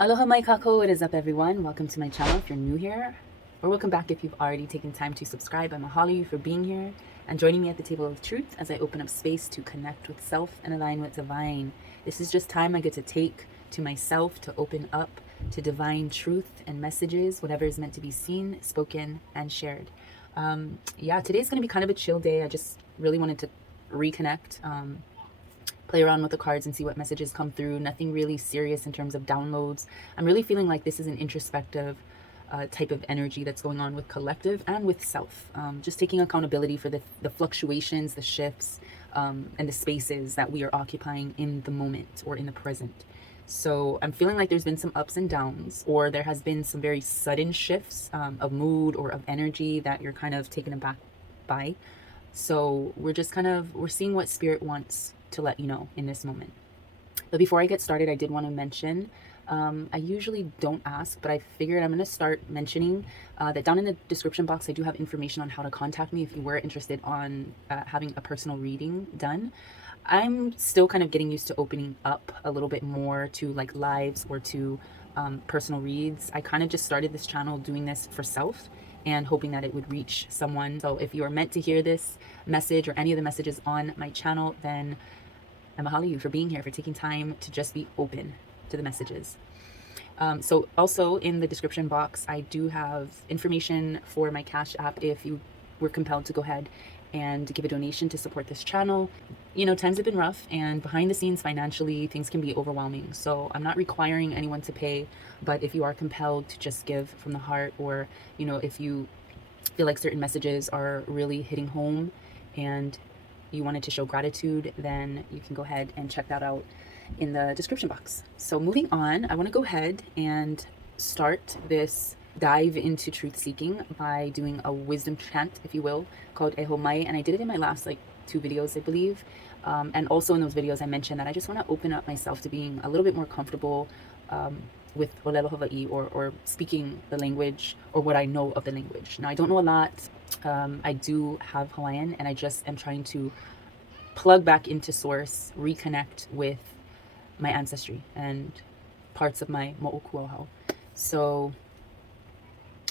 Aloha mai kako, what is up everyone? Welcome to my channel if you're new here, or welcome back if you've already taken time to subscribe. I mahalo you for being here and joining me at the table of truth as I open up space to connect with self and align with divine. This is just time I get to take to myself to open up to divine truth and messages, whatever is meant to be seen, spoken, and shared. Today's going to be kind of a chill day. I just really wanted to reconnect. Play around with the cards and see what messages come through. Nothing really serious in terms of downloads. I'm really feeling like this is an introspective type of energy that's going on with collective and with self. Just taking accountability for the fluctuations, the shifts, and the spaces that we are occupying in the moment or in the present. So I'm feeling like there's been some ups and downs, or there has been some very sudden shifts of mood or of energy that you're kind of taken aback by. So we're seeing what spirit wants to let you know in this moment. But before I get started, I did want to mention, I usually don't ask, but I figured I'm going to start mentioning that down in the description box, I do have information on how to contact me if you were interested on having a personal reading done. I'm still kind of getting used to opening up a little bit more to like lives or to personal reads. I kind of just started this channel doing this for self and hoping that it would reach someone. So if you are meant to hear this message or any of the messages on my channel, then I mahalo you for being here, for taking time to just be open to the messages. So also in the description box, I do have information for my Cash App if you were compelled to go ahead and give a donation to support this channel. You know, times have been rough, and behind the scenes financially, things can be overwhelming. So I'm not requiring anyone to pay, but if you are compelled to just give from the heart, or, you know, if you feel like certain messages are really hitting home and you wanted to show gratitude, then you can go ahead and check that out in the description box. So moving on, I want to go ahead and start this dive into truth seeking by doing a wisdom chant, if you will, called Eho Mai. And I did it in my last like 2 videos, I believe. And also in those videos, I mentioned that I just want to open up myself to being a little bit more comfortable with Olelo Hawai'i, or speaking the language, or what I know of the language. Now, I don't know a lot. I do have Hawaiian, and I just am trying to plug back into source, reconnect with my ancestry and parts of my mo'okuauhau. So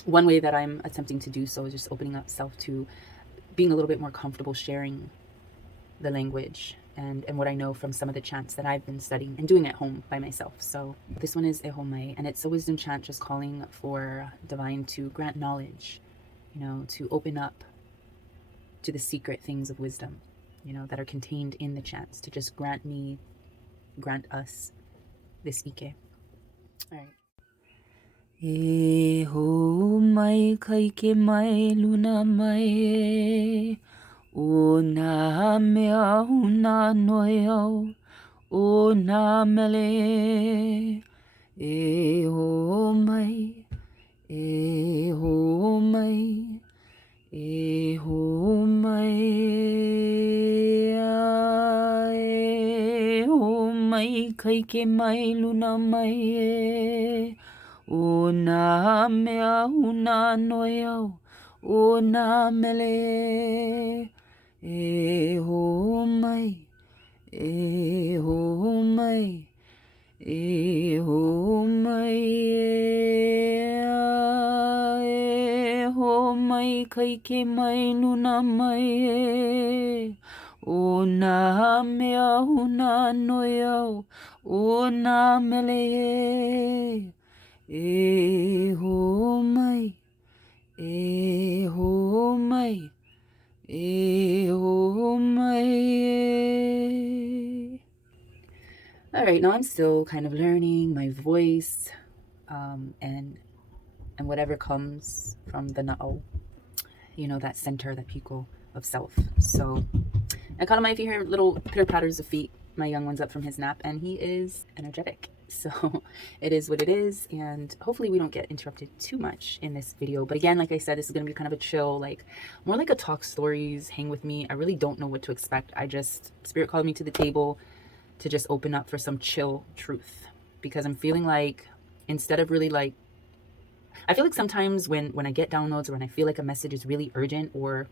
one way that I'm attempting to do so is just opening up self to being a little bit more comfortable sharing the language and what I know from some of the chants that I've been studying and doing at home by myself. So this one is Eho Mai, and it's a wisdom chant just calling for divine to grant knowledge, you know, to open up to the secret things of wisdom, you know, that are contained in the chants, to just grant us this ike. All right. E ho mai kai ke mai luna mai o nā mea huna noi au o nā mele e ho mai e ho mai e ho mai e ho mai kai ke mai luna mai e o nā mea huna noi au o nā mele e ho mai e ho mai e ho mai e ho mai kai ke mai luna mai e o nā mea huna noi au o nā mele e ho mai e ho mai e ho mai. All right, now I'm still kind of learning my voice and whatever comes from the na'o, you know, that center, that piko of self. So I caught him, if you hear little pitter patters of feet, my young one's up from his nap and he is energetic. So it is what it is, and hopefully we don't get interrupted too much in this video. But again, like I said, this is going to be kind of a chill, like more like a talk stories, hang with me. I really don't know what to expect. Spirit called me to the table to just open up for some chill truth, because I'm feeling like, instead of really like, I feel like sometimes when I get downloads, or when I feel like a message is really urgent or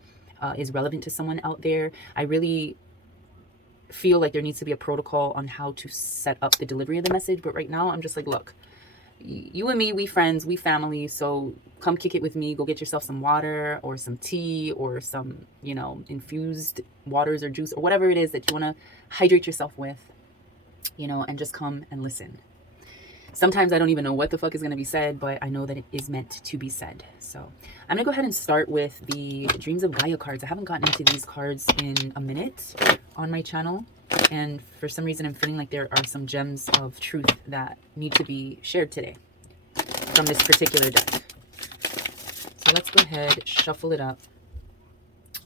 is relevant to someone out there, I really feel like there needs to be a protocol on how to set up the delivery of the message. But right now I'm just like, look, you and me, we friends, we family. So come kick it with me. Go get yourself some water or some tea or some, infused waters or juice or whatever it is that you want to hydrate yourself with, and just come and listen. Sometimes I don't even know what the fuck is going to be said, but I know that it is meant to be said. So I'm going to go ahead and start with the Dreams of Gaia cards. I haven't gotten into these cards in a minute on my channel. And for some reason, I'm feeling like there are some gems of truth that need to be shared today from this particular deck. So let's go ahead, shuffle it up,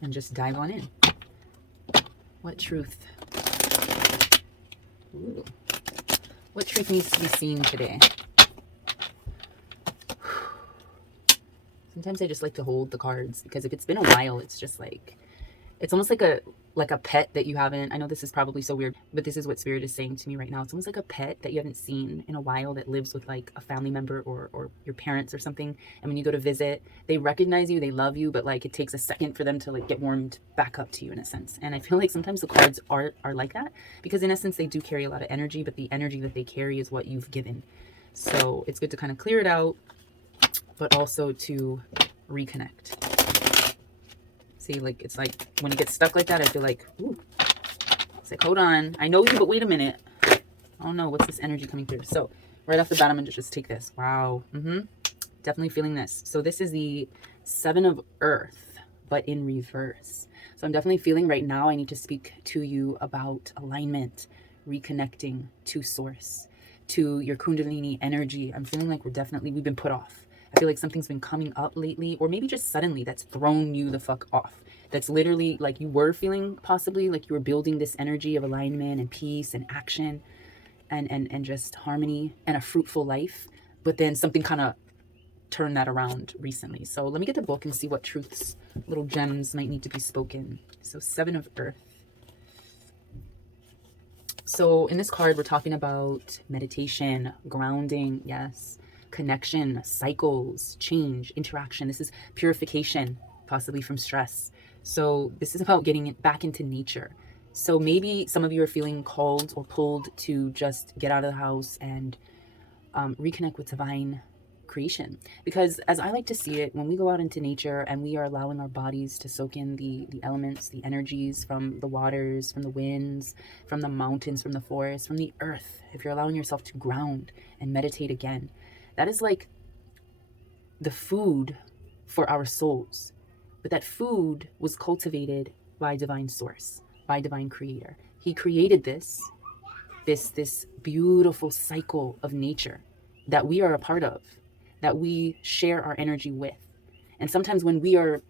and just dive on in. What truth? Ooh. What truth needs to be seen today? Sometimes I just like to hold the cards because if it's been a while, it's just like, it's almost like a pet that you haven't, I know this is probably so weird, but this is what Spirit is saying to me right now. It's almost like a pet that you haven't seen in a while that lives with like a family member or your parents or something. And when you go to visit, they recognize you, they love you, but like it takes a second for them to like get warmed back up to you in a sense. And I feel like sometimes the cards are like that because in essence, they do carry a lot of energy, but the energy that they carry is what you've given. So it's good to kind of clear it out, but also to reconnect. See, like, it's like when it gets stuck like that, I feel like, ooh, it's like, hold on. I know you, but wait a minute. Oh no, what's this energy coming through? So right off the bat, I'm going to just take this. Wow. Definitely feeling this. So this is the Seven of Earth, but in reverse. So I'm definitely feeling right now I need to speak to you about alignment, reconnecting to source, to your Kundalini energy. I'm feeling like we've been put off. I feel like something's been coming up lately, or maybe just suddenly that's thrown you the fuck off. That's literally like you were feeling possibly like you were building this energy of alignment and peace and action and just harmony and a fruitful life. But then something kind of turned that around recently. So let me get the book and see what truths, little gems might need to be spoken. So Seven of Earth. So in this card, we're talking about meditation, grounding, yes, connection, cycles, change, interaction. This is purification, possibly from stress. So this is about getting back into nature. So maybe some of you are feeling called or pulled to just get out of the house and reconnect with divine creation. Because as I like to see it, when we go out into nature and we are allowing our bodies to soak in the elements, the energies from the waters, from the winds, from the mountains, from the forest, from the earth, if you're allowing yourself to ground and meditate again, that is like the food for our souls. But that food was cultivated by divine source, by divine creator. He created this beautiful cycle of nature that we are a part of, that we share our energy with. And sometimes when we are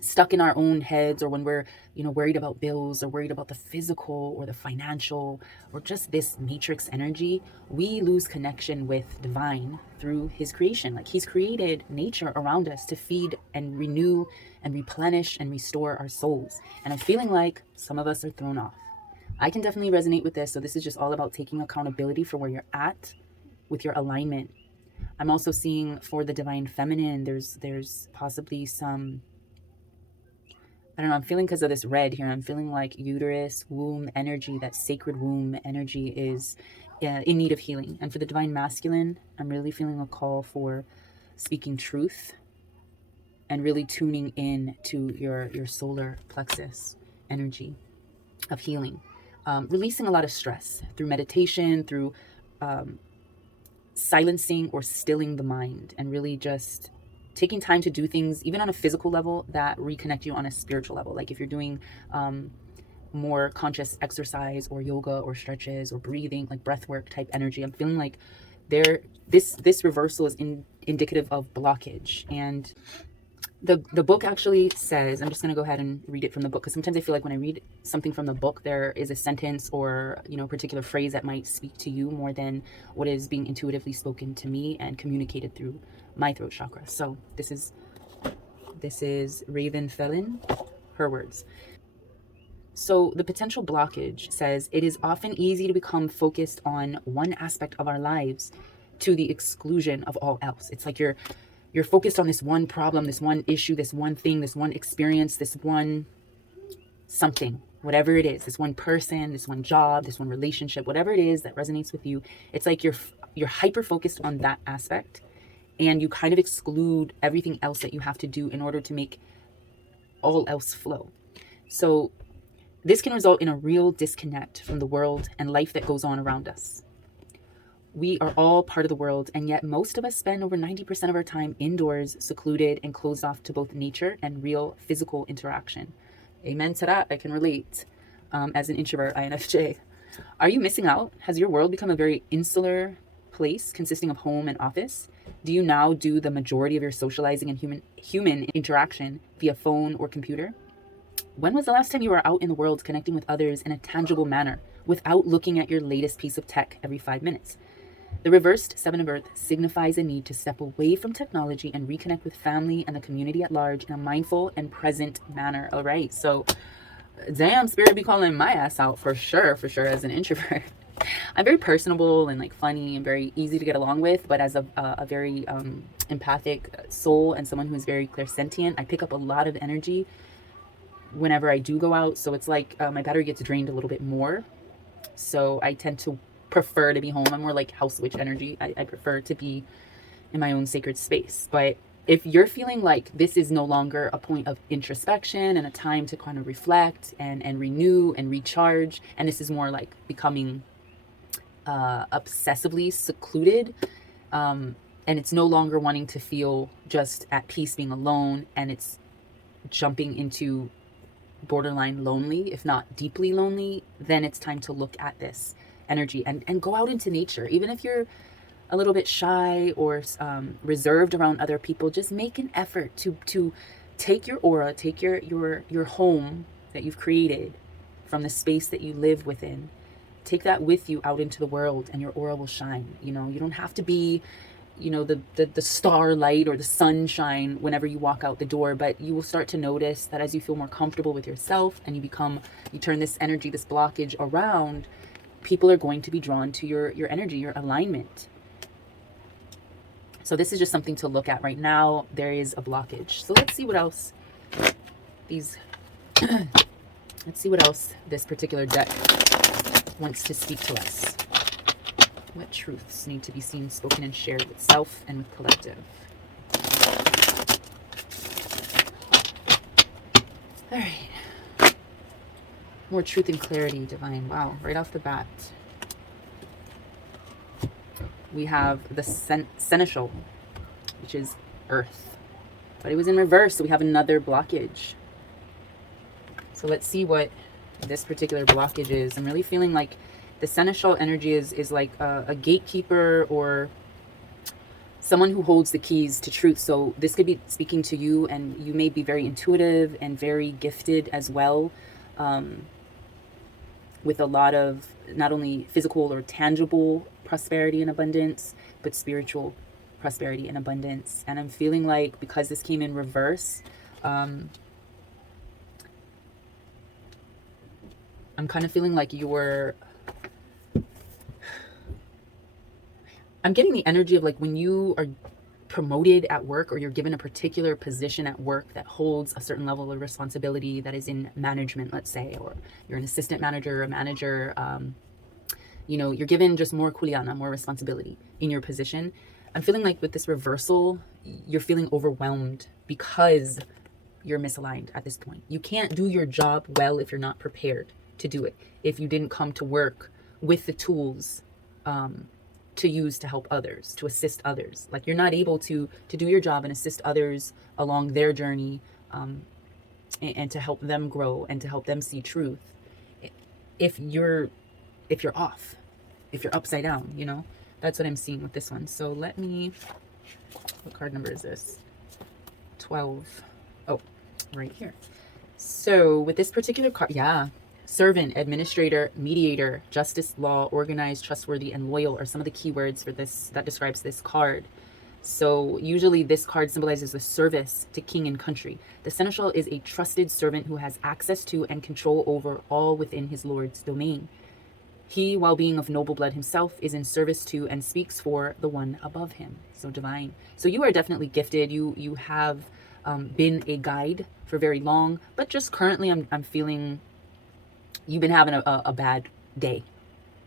stuck in our own heads, or when we're, worried about bills, or worried about the physical or the financial, or just this matrix energy, we lose connection with divine through his creation. Like he's created nature around us to feed and renew and replenish and restore our souls. And I'm feeling like some of us are thrown off. I can definitely resonate with this. So this is just all about taking accountability for where you're at with your alignment. I'm also seeing for the divine feminine, there's possibly some, I don't know, I'm feeling because of this red here, I'm feeling like uterus, womb energy, that sacred womb energy is in need of healing. And for the divine masculine, I'm really feeling a call for speaking truth and really tuning in to your solar plexus energy of healing. Releasing a lot of stress through meditation, through silencing or stilling the mind, and really just taking time to do things, even on a physical level, that reconnect you on a spiritual level. Like if you're doing more conscious exercise or yoga or stretches or breathing, like breath work type energy, I'm feeling like this reversal is indicative of blockage. And the book actually says, I'm just going to go ahead and read it from the book, because sometimes I feel like when I read something from the book, there is a sentence or a particular phrase that might speak to you more than what is being intuitively spoken to me and communicated through my throat chakra. So this is Raven Felin, her words. So the potential blockage says, it is often easy to become focused on one aspect of our lives to the exclusion of all else. It's like you're focused on this one problem, this one issue, this one thing, this one experience, this one something, whatever it is, this one person, this one job, this one relationship, whatever it is that resonates with you. It's like you're you're hyper focused on that aspect, and you kind of exclude everything else that you have to do in order to make all else flow. So this can result in a real disconnect from the world and life that goes on around us. We are all part of the world, and yet most of us spend over 90% of our time indoors, secluded and closed off to both nature and real physical interaction. Amen to that. I can relate as an introvert, INFJ. Are you missing out? Has your world become a very insular place consisting of home and office? Do you now do the majority of your socializing and human interaction via phone or computer? When was the last time you were out in the world connecting with others in a tangible manner without looking at your latest piece of tech every 5 minutes? The reversed Seven of Earth signifies a need to step away from technology and reconnect with family and the community at large in a mindful and present manner. All right, so damn, spirit be calling my ass out for sure as an introvert. I'm very personable and like funny and very easy to get along with, but as a very empathic soul and someone who's very clairsentient, I pick up a lot of energy whenever I do go out. So it's like my battery gets drained a little bit more. So I tend to prefer to be home. I'm more like house witch energy. I prefer to be in my own sacred space. But if you're feeling like this is no longer a point of introspection and a time to kind of reflect and renew and recharge, and this is more like becoming obsessively secluded, and it's no longer wanting to feel just at peace being alone, and it's jumping into borderline lonely, if not deeply lonely, then it's time to look at this energy and go out into nature. Even if you're a little bit shy or reserved around other people, just make an effort to take your aura, take your home that you've created from the space that you live within, take that with you out into the world, and your aura will shine. You know, you don't have to be, you know, the starlight or the sunshine whenever you walk out the door, but you will start to notice that as you feel more comfortable with yourself and you turn this energy, this blockage around, people are going to be drawn to your energy, your alignment. So this is just something to look at right now. There is a blockage. So let's see what else let's see what else this particular deck wants to speak to us. What truths need to be seen, spoken, and shared with self and with collective? All right. More truth and clarity, divine. Wow, right off the bat. We have the seneschal, which is earth. But it was in reverse, so we have another blockage. So let's see what this particular blockage is. I'm really feeling like the seneschal energy is like a gatekeeper or someone who holds the keys to truth. So this could be speaking to you, and you may be very intuitive and very gifted as well, with a lot of not only physical or tangible prosperity and abundance, but spiritual prosperity and abundance. And I'm feeling like because this came in reverse, I'm kind of feeling like I'm getting the energy of like when you are promoted at work, or you're given a particular position at work that holds a certain level of responsibility that is in management, let's say, or you're an assistant manager or a manager, you know, you're given just more kuleana, more responsibility in your position. I'm feeling like with this reversal, you're feeling overwhelmed because you're misaligned at this point. You can't do your job well if you're not prepared to do it. If you didn't come to work with the tools to use to help others, to assist others. Like you're not able to do your job and assist others along their journey, and to help them grow and to help them see truth. If you're off, if you're upside down, you know, that's what I'm seeing with this one. So what card number is this? 12. Oh, right here. So with this particular card, yeah, servant, administrator, mediator, justice, law, organized, trustworthy, and loyal are some of the keywords for this that describes this card. So usually this card symbolizes the service to king and country. The seneschal is a trusted servant who has access to and control over all within his lord's domain. He, while being of noble blood himself, is in service to and speaks for the one above him. So divine. So you are definitely gifted. You have been a guide for very long, but just currently I'm feeling you've been having a bad day.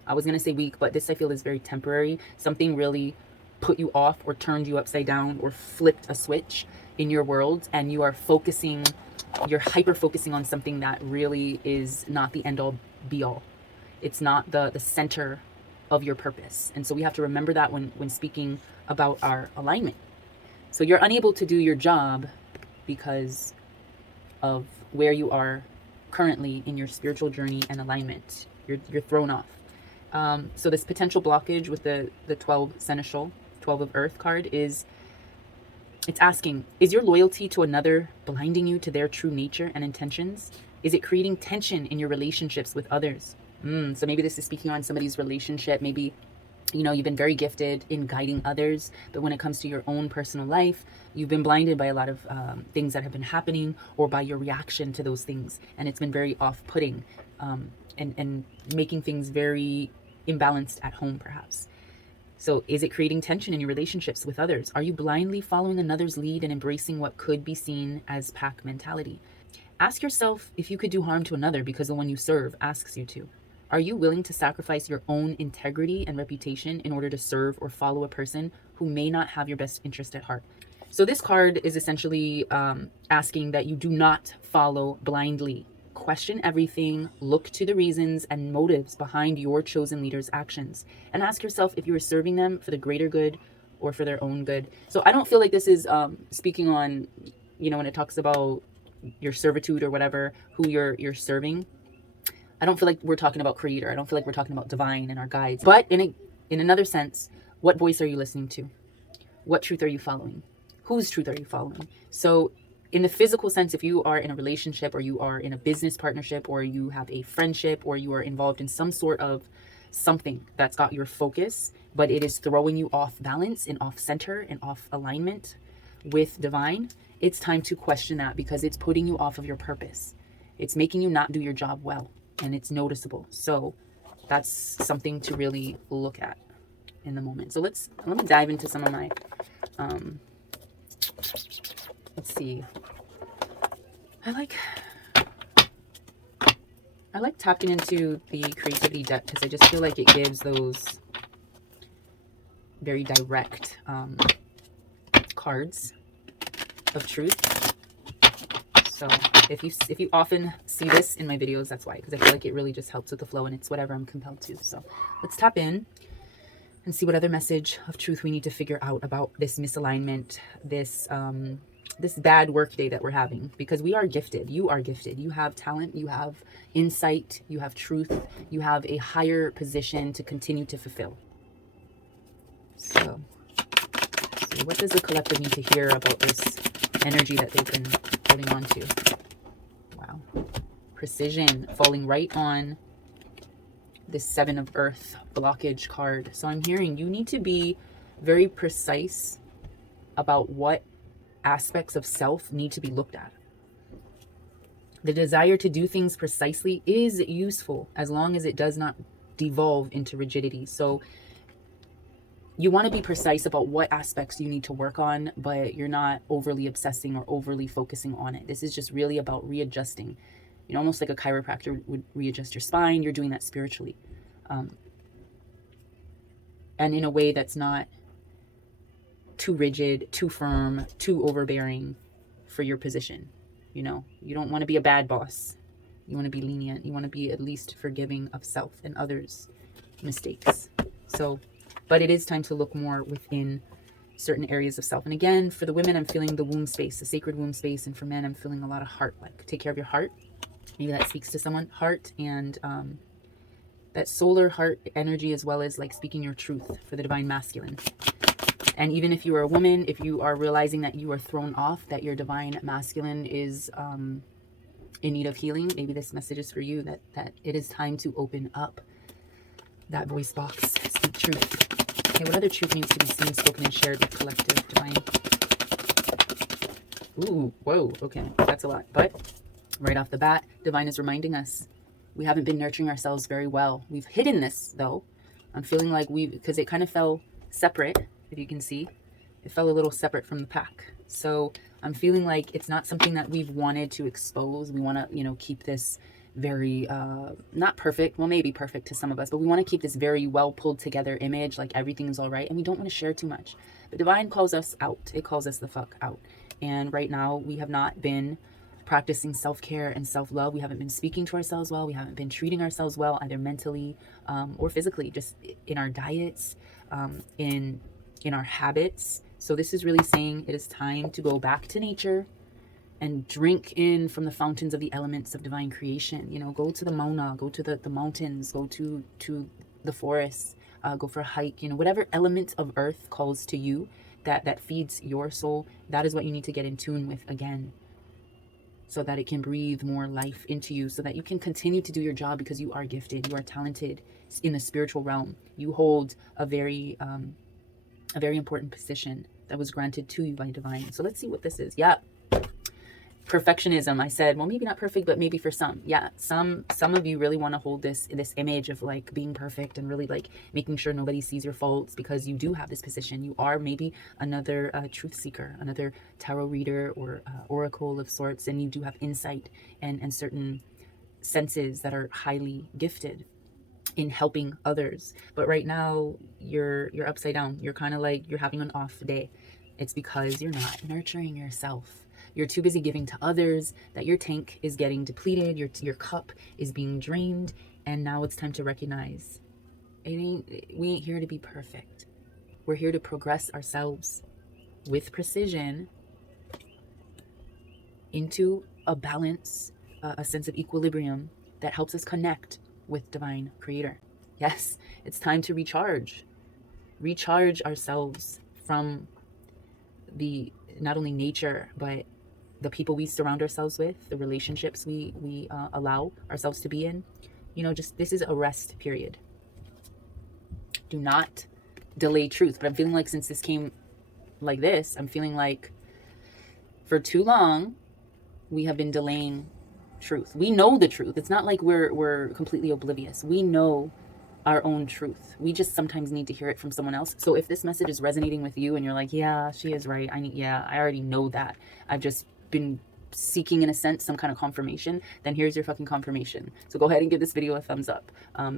I was going to say weak, but this I feel is very temporary. Something really put you off or turned you upside down or flipped a switch in your world, and you are focusing, you're hyper focusing on something that really is not the end all be all. It's not the center of your purpose. And so we have to remember that when speaking about our alignment. So you're unable to do your job because of where you are currently in your spiritual journey and alignment. You're thrown off. So this potential blockage with the 12 seneschal, 12 of earth card is, it's asking, is your loyalty to another blinding you to their true nature and intentions? Is it creating tension in your relationships with others? So maybe this is speaking on somebody's relationship. Maybe, you know, you've been very gifted in guiding others, but when it comes to your own personal life, you've been blinded by a lot of things that have been happening, or by your reaction to those things. And it's been very off-putting, and making things very imbalanced at home, perhaps. So is it creating tension in your relationships with others? Are you blindly following another's lead and embracing what could be seen as pack mentality? Ask yourself if you could do harm to another because the one you serve asks you to. Are you willing to sacrifice your own integrity and reputation in order to serve or follow a person who may not have your best interest at heart? So this card is essentially asking that you do not follow blindly. Question everything, look to the reasons and motives behind your chosen leader's actions, and ask yourself if you are serving them for the greater good or for their own good. So I don't feel like this is speaking on, you know, when it talks about your servitude or whatever, who you're serving. I don't feel like we're talking about creator. I don't feel like we're talking about divine and our guides. But in another sense, what voice are you listening to? What truth are you following? Whose truth are you following? So in the physical sense, if you are in a relationship, or you are in a business partnership, or you have a friendship, or you are involved in some sort of something that's got your focus, but it is throwing you off balance and off center and off alignment with divine, it's time to question that, because it's putting you off of your purpose. It's making you not do your job well, and it's noticeable. So that's something to really look at in the moment. So let me dive into some of my let's see. I like tapping into the creativity deck, because I just feel like it gives those very direct cards of truth. So if you often see this in my videos, that's why, because I feel like it really just helps with the flow, and it's whatever I'm compelled to. So let's tap in and see what other message of truth we need to figure out about this misalignment, this bad work day that we're having, because we are gifted. You are gifted. You have talent, you have insight, you have truth, you have a higher position to continue to fulfill. So what does the collective need to hear about this energy that they've been holding on to? Wow. Precision, falling right on this 7 of earth blockage card. So I'm hearing you need to be very precise about what aspects of self need to be looked at. The desire to do things precisely is useful as long as it does not devolve into rigidity. So you want to be precise about what aspects you need to work on, but you're not overly obsessing or overly focusing on it. This is just really about readjusting. You know, almost like a chiropractor would readjust your spine. You're doing that spiritually. And in a way that's not too rigid, too firm, too overbearing for your position. You know, you don't want to be a bad boss. You want to be lenient. You want to be at least forgiving of self and others' mistakes. So, but it is time to look more within certain areas of self. And again, for the women, I'm feeling the womb space, the sacred womb space. And for men, I'm feeling a lot of heart, like take care of your heart. Maybe that speaks to someone, heart, and that solar heart energy, as well as like speaking your truth for the divine masculine. And even if you are a woman, if you are realizing that you are thrown off, that your divine masculine is in need of healing, maybe this message is for you, that it is time to open up that voice box, speak truth. Okay, what other truth needs to be seen, spoken, and shared with collective divine? Ooh, whoa, okay, that's a lot. But right off the bat, divine is reminding us we haven't been nurturing ourselves very well. We've hidden this, though. I'm feeling like because it kind of fell separate, if you can see. It fell a little separate from the pack. So I'm feeling like it's not something that we've wanted to expose. We want to, you know, keep this very not perfect, well, maybe perfect to some of us, but we want to keep this very well pulled together image, like everything's all right, and we don't want to share too much. But divine calls us out. It calls us the fuck out. And right now we have not been practicing self-care and self-love. We haven't been speaking to ourselves well. We haven't been treating ourselves well, either mentally or physically, just in our diets, in our habits. So this is really saying it is time to go back to nature and drink in from the fountains of the elements of divine creation. You know, go to the mauna, go to the mountains, go to the forests, go for a hike. You know, whatever element of earth calls to you, that feeds your soul, that is what you need to get in tune with again, so that it can breathe more life into you, so that you can continue to do your job, because you are gifted, you are talented in the spiritual realm. You hold a very important position that was granted to you by divine. So let's see what this is. Yeah. Perfectionism. I said, well, maybe not perfect, but maybe for some. Yeah, some of you really want to hold this image of like being perfect and really like making sure nobody sees your faults, because you do have this position. You are maybe another truth seeker, another tarot reader, or oracle of sorts, and you do have insight and certain senses that are highly gifted in helping others. But right now you're upside down. You're kind of like you're having an off day. It's because you're not nurturing yourself. You're too busy giving to others that your tank is getting depleted, your cup is being drained, and now it's time to recognize we ain't here to be perfect. We're here to progress ourselves with precision into a balance, a sense of equilibrium that helps us connect with divine creator. Yes, it's time to recharge ourselves from the not only nature, but the people we surround ourselves with, the relationships we allow ourselves to be in. You know, just this is a rest period. Do not delay truth. But I'm feeling like since this came like this, I'm feeling like for too long we have been delaying truth. We know the truth. It's not like we're completely oblivious. We know our own truth. We just sometimes need to hear it from someone else. So if this message is resonating with you and you're like, yeah, she is right. I already know that. I've just been seeking, in a sense, some kind of confirmation, then here's your fucking confirmation. So go ahead and give this video a thumbs up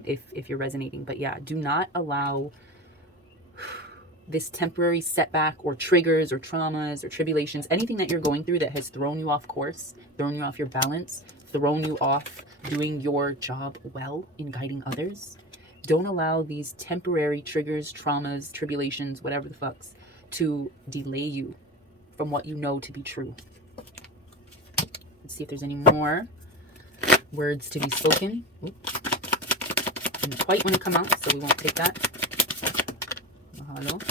if you're resonating. But yeah, do not allow this temporary setback or triggers or traumas or tribulations, anything that you're going through that has thrown you off course, thrown you off your balance, thrown you off doing your job well in guiding others. Don't allow these temporary triggers, traumas, tribulations, whatever the fucks, to delay you from what you know to be true. Let's see if there's any more words to be spoken. Didn't quite want to come out, so we won't take that. Mahalo.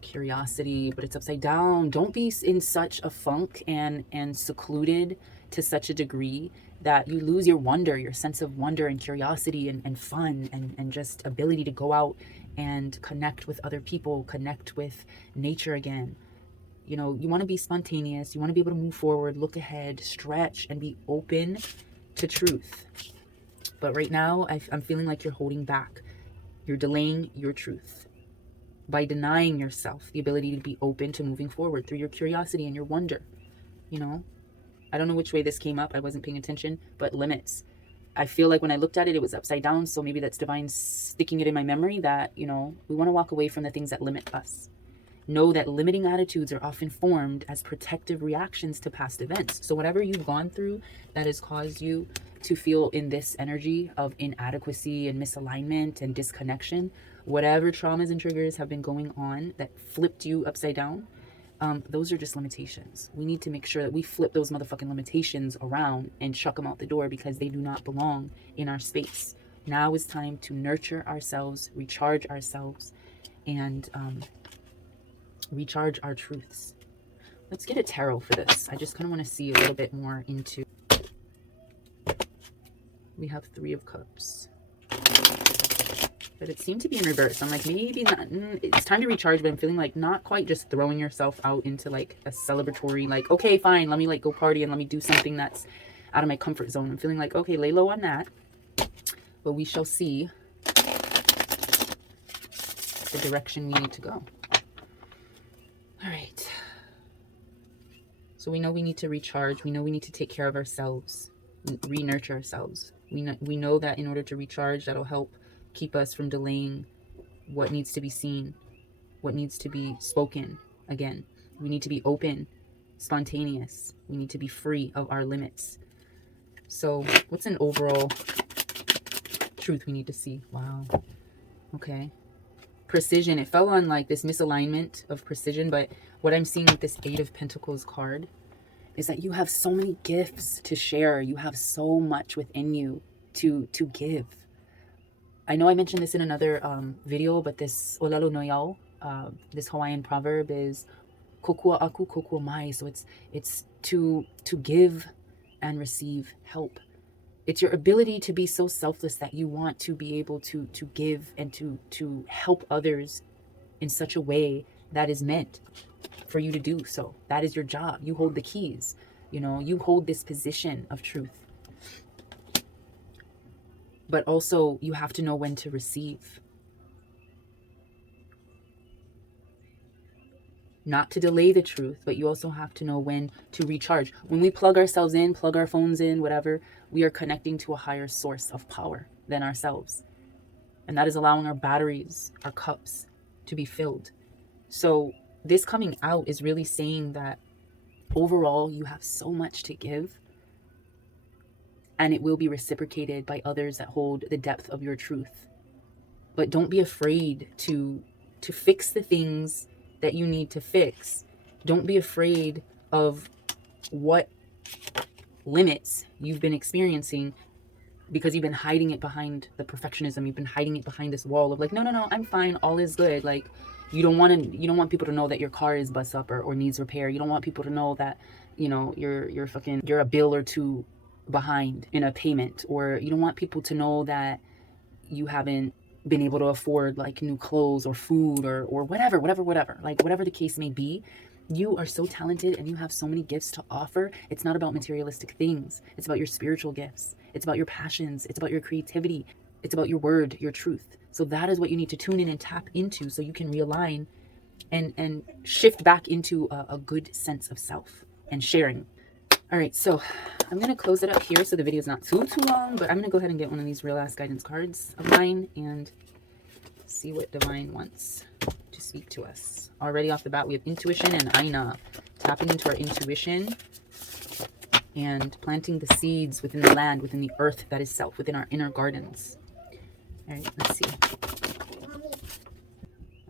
Curiosity, but it's upside down. Don't be in such a funk and secluded to such a degree that you lose your wonder, your sense of wonder and curiosity and fun and just ability to go out and connect with other people, connect with nature again. You know, you want to be spontaneous. You want to be able to move forward, look ahead, stretch, and be open to truth. But right now, I'm feeling like you're holding back. You're delaying your truth by denying yourself the ability to be open to moving forward through your curiosity and your wonder. You know, I don't know which way this came up. I wasn't paying attention, but limits. I feel like when I looked at it, it was upside down. So maybe that's divine sticking it in my memory that, you know, we want to walk away from the things that limit us. Know that limiting attitudes are often formed as protective reactions to past events. So whatever you've gone through that has caused you to feel in this energy of inadequacy and misalignment and disconnection, whatever traumas and triggers have been going on that flipped you upside down, those are just limitations. We need to make sure that we flip those motherfucking limitations around and chuck them out the door, because they do not belong in our space. Now is time to nurture ourselves, recharge ourselves, and recharge our truths. Let's get a tarot for this. I just kind of want to see a little bit more into. We have 3 of Cups, but it seemed to be in reverse. I'm like, maybe not. It's time to recharge, but I'm feeling like not quite just throwing yourself out into like a celebratory, like, okay, fine, let me like go party and let me do something that's out of my comfort zone. I'm feeling like, okay, lay low on that, but we shall see the direction we need to go. All right. So we know we need to recharge. We know we need to take care of ourselves, re-nurture ourselves. We know that in order to recharge, that'll help keep us from delaying what needs to be seen, what needs to be spoken again. We need to be open, spontaneous. We need to be free of our limits. So what's an overall truth we need to see? Wow. Okay. Precision. It fell on like this misalignment of precision, but what I'm seeing with this Eight of Pentacles card is that you have so many gifts to share. You have so much within you to give. I know I mentioned this in another video, but this Olalo Noyao, this Hawaiian proverb is kokua aku, kokua mai. So it's to give and receive help. It's your ability to be so selfless that you want to be able to give and to help others in such a way that is meant for you to do so. That is your job. You hold the keys. You know, you hold this position of truth. But also you have to know when to receive. Not to delay the truth, but you also have to know when to recharge. When we plug ourselves in, plug our phones in, whatever, we are connecting to a higher source of power than ourselves. And that is allowing our batteries, our cups, to be filled. So this coming out is really saying that overall you have so much to give, and it will be reciprocated by others that hold the depth of your truth. But don't be afraid to fix the things that you need to fix. Don't be afraid of what limits you've been experiencing because you've been hiding it behind the perfectionism. You've been hiding it behind this wall of like, no, I'm fine. All is good. Like, you don't want people to know that your car is bust up or needs repair. You don't want people to know that, you know, you're a bill or two behind in a payment, or you don't want people to know that you haven't been able to afford like new clothes or food or whatever, like whatever the case may be. You are so talented and you have so many gifts to offer. It's not about materialistic things. It's about your spiritual gifts. It's about your passions. It's about your creativity. It's about your word, your truth. So that is what you need to tune in and tap into so you can realign and shift back into a good sense of self and sharing. All right, so I'm going to close it up here so the video is not too long, but I'm going to go ahead and get one of these real ass guidance cards of mine and see what Divine wants to speak to us. Already off the bat, we have intuition and Aina, tapping into our intuition and planting the seeds within the land, within the earth that is self, within our inner gardens. All right, let's see.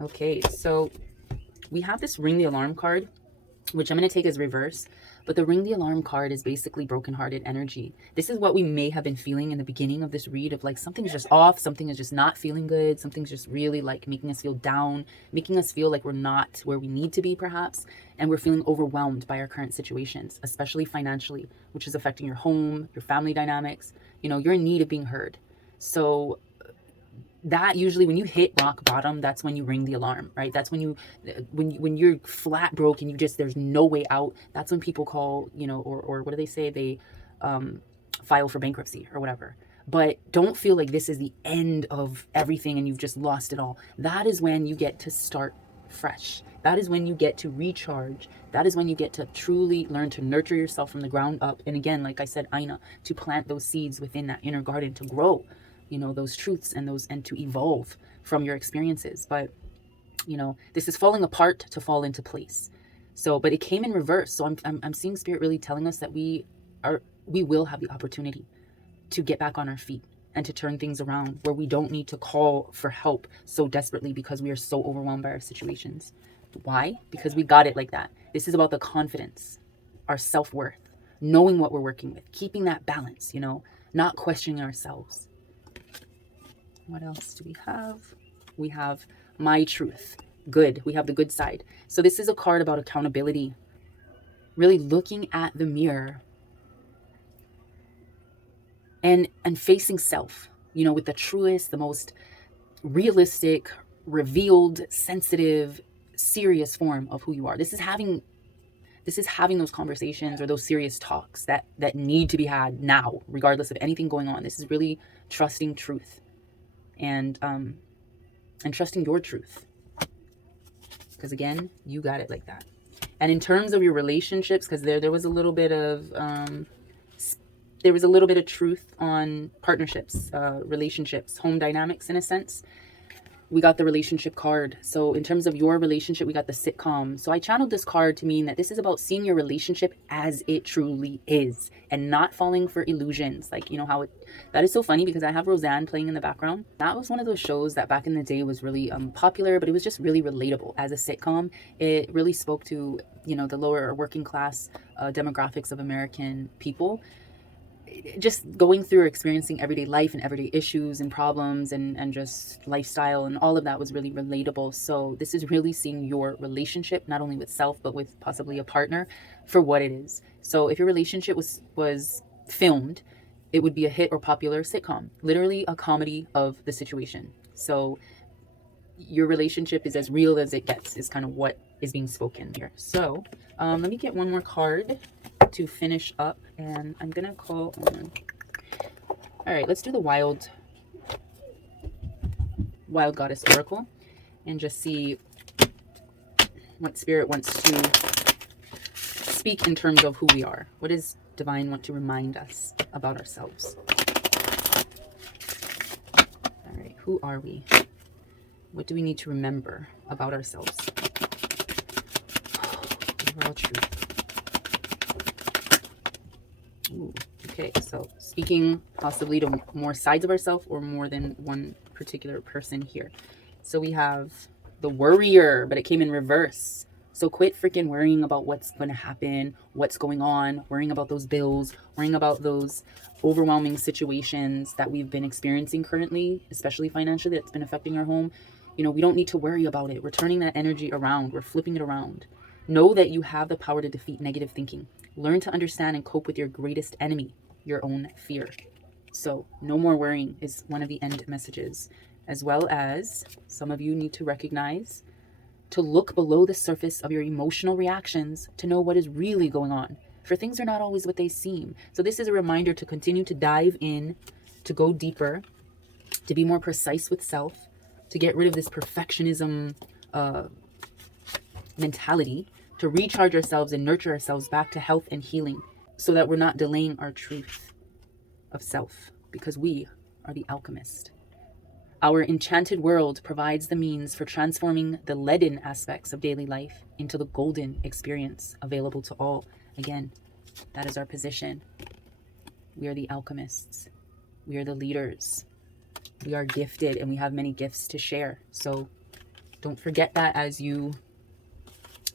Okay, so we have this ring the alarm card, which I'm going to take as reverse. But the ring the alarm card is basically brokenhearted energy. This is what we may have been feeling in the beginning of this read of like something's just off, something is just not feeling good, something's just really like making us feel down, making us feel like we're not where we need to be perhaps, and we're feeling overwhelmed by our current situations, especially financially, which is affecting your home, your family dynamics. You know, you're in need of being heard. So that usually when you hit rock bottom, that's when you ring the alarm, right? That's when when you're flat broke and there's no way out. That's when people call, you know, or what do they say? They file for bankruptcy or whatever. But don't feel like this is the end of everything and you've just lost it all. That is when you get to start fresh. That is when you get to recharge. That is when you get to truly learn to nurture yourself from the ground up. And again, like I said, Aina, to plant those seeds within that inner garden to grow, you know, those truths and to evolve from your experiences. But, you know, this is falling apart to fall into place. So, but it came in reverse. So I'm seeing Spirit really telling us that we will have the opportunity to get back on our feet and to turn things around where we don't need to call for help so desperately because we are so overwhelmed by our situations. Why? Because we got it like that. This is about the confidence, our self-worth, knowing what we're working with, keeping that balance, you know, not questioning ourselves. What else do we have? We have my truth. Good. We have the good side. So this is a card about accountability. Really looking at the mirror and facing self, you know, with the truest, the most realistic, revealed, sensitive, serious form of who you are. This is having those conversations or those serious talks that need to be had now, regardless of anything going on. This is really trusting truth. And trusting your truth Because again, you got it like that. And in terms of your relationships, because there was a little bit of truth on partnerships, relationships, home dynamics in a sense. We got the relationship card. So in terms of your relationship, we got the sitcom. So I channeled this card to mean that this is about seeing your relationship as it truly is and not falling for illusions. Like, you know how that is so funny because I have Roseanne playing in the background. That was one of those shows that back in the day was really popular, but it was just really relatable as a sitcom. It really spoke to, you know, the lower or working class demographics of American people, just going through or experiencing everyday life and everyday issues and problems and just lifestyle, and all of that was really relatable. So this is really seeing your relationship, not only with self, but with possibly a partner, for what it is. So if your relationship was filmed, it would be a hit or popular sitcom, literally a comedy of the situation. So your relationship is as real as it gets, is kind of what is being spoken here. So let me get one more card to finish up, and I'm gonna call on, all right, let's do the wild goddess oracle and just see what spirit wants to speak in terms of who we are. What does divine want to remind us about ourselves? All right, who are we? What do we need to remember about ourselves? Overall truth. Ooh, okay, so speaking possibly to more sides of ourselves or more than one particular person here. So we have the worrier, but it came in reverse. So quit freaking worrying about what's going to happen, what's going on, worrying about those bills, worrying about those overwhelming situations that we've been experiencing currently, especially financially, that's been affecting our home. You know, we don't need to worry about it. We're turning that energy around. We're flipping it around. Know that you have the power to defeat negative thinking. Learn to understand and cope with your greatest enemy, your own fear. So no more worrying is one of the end messages, as well as some of you need to recognize to look below the surface of your emotional reactions to know what is really going on. For things are not always what they seem. So this is a reminder to continue to dive in, to go deeper, to be more precise with self, to get rid of this perfectionism mentality, to recharge ourselves and nurture ourselves back to health and healing, so that we're not delaying our truth of self, because we are the alchemist. Our enchanted world provides the means for transforming the leaden aspects of daily life into the golden experience available to all. Again, that is our position. We are the alchemists. We are the leaders. We are gifted, and we have many gifts to share. So don't forget that as you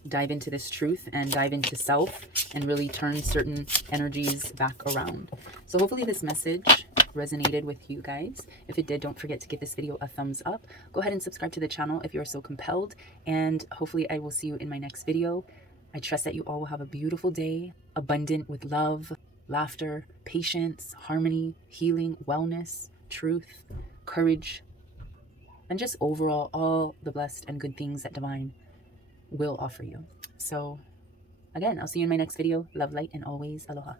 dive into this truth and dive into self and really turn certain energies back around. So hopefully this message resonated with you guys. If it did, don't forget to give this video a thumbs up. Go ahead and subscribe to the channel if you're so compelled, and hopefully I will see you in my next video. I trust that you all will have a beautiful day, abundant with love, laughter, patience, harmony, healing, wellness, truth, courage, and just overall all the blessed and good things that divine will offer you. So again, I'll see you in my next video. Love, light, and always aloha.